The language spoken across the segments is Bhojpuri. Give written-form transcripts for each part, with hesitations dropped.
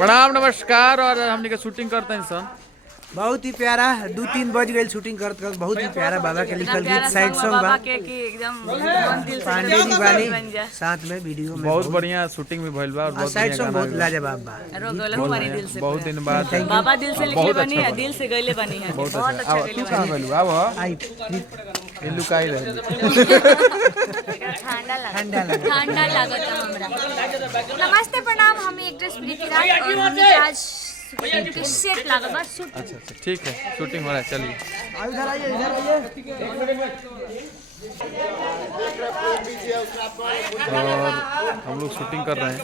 प्रणाम नमस्कार। और हमने के शूटिंग करते हैं सर, बहुत ही प्यारा 2-3 बज गए शूटिंग करते करते। बहुत ही प्यारा बाबा के लिखल गीत साइड सॉन्ग बा पांडे जी बानी साथ में वीडियो में बहुत बढ़िया शूटिंग भी भइल बा और बहुत साइड सॉन्ग बहुत लाजवाब बा। बहुत दिन बाद बाबा दिल से लिखले बनी है, दिल से गइले बनी है। बहुत अच्छा तू गइले कहां गइलू? आव आई ए लुकाई रहे ठंडा लागत हमरा। नमस्ते प्रणाम, हम एक्ट्रेस प्रीति राज और हमने आज शूटिंग के सेट लागल बा। शूट अच्छा ठीक है, शूटिंग हो रहा है, चलिए इधर आइए। और हम लोग शूटिंग कर रहे हैं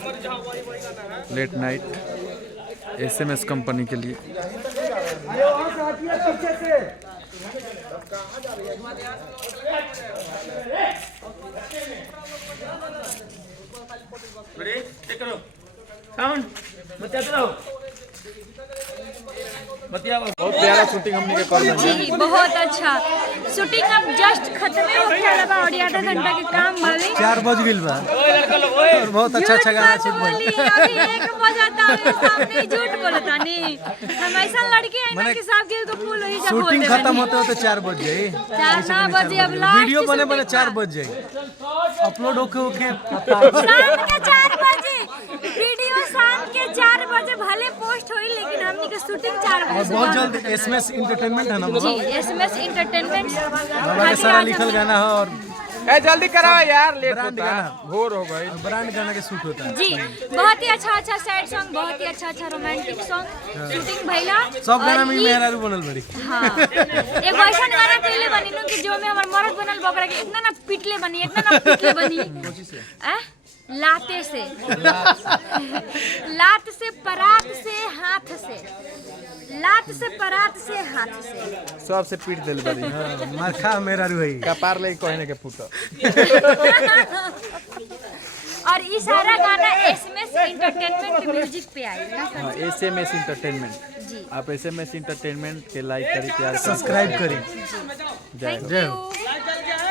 लेट नाइट SMS कंपनी के लिए। बहुत प्यारा शूटिंग हमने के कर रहे हैं। जी बहुत अच्छा शूटिंग अब जस्ट खत्म होके आला बा और आधा घंटा के काम बाले 4 बज गइल बा और बहुत अच्छा गाना छे। अभी 1 बजता है, सामने झूठ बोलता नहीं। हम ऐसा लड़की है ना कि सब के तो फूल ही जब शूटिंग खत्म होते होते 4 बज जाए। 4 बजे अब लास्ट वीडियो बने 4 बज जाए, अपलोड होके शाम के 4 बजे वीडियो, शाम के 4 बजे भले पोस्ट होई, लेकिन हमनी के शूटिंग 4 बजे बहुत जल्द SMS एंटरटेनमेंट है ना जी SMS एंटरटेनमेंट बाबा के सारा लिखल गाना है और ए जल्दी कराओ यार, लेट ब्रांड होता है, गाना। भोर हो गई। ब्रांड गाना के शूट होता है जी। बहुत ही अच्छा सैड सॉन्ग, बहुत ही अच्छा रोमांटिक सॉन्ग शूटिंग भइला। सब गाना और में ई- मेहरारू बनल बड़ी। हाँ एगो ऐसा गाना कइले बनी नु कि जो में हमर मर्द बनल बकरा के इतना ना पिटले बनी लाते से लात से परात से हाथ से, लात से परात से हाथ से सबसे पीट दिल बड़ी मारखा मेहरारू है। कपार ले कहने के फूटा। और ई सारा गाना SMS एंटरटेनमेंट के म्यूजिक पे आई ना। SMS इंटरटेनमेंट जी आप SMS इंटरटेनमेंट के लाइक करी, प्यार करी, सब्सक्राइब करी। जय हो। Thank you.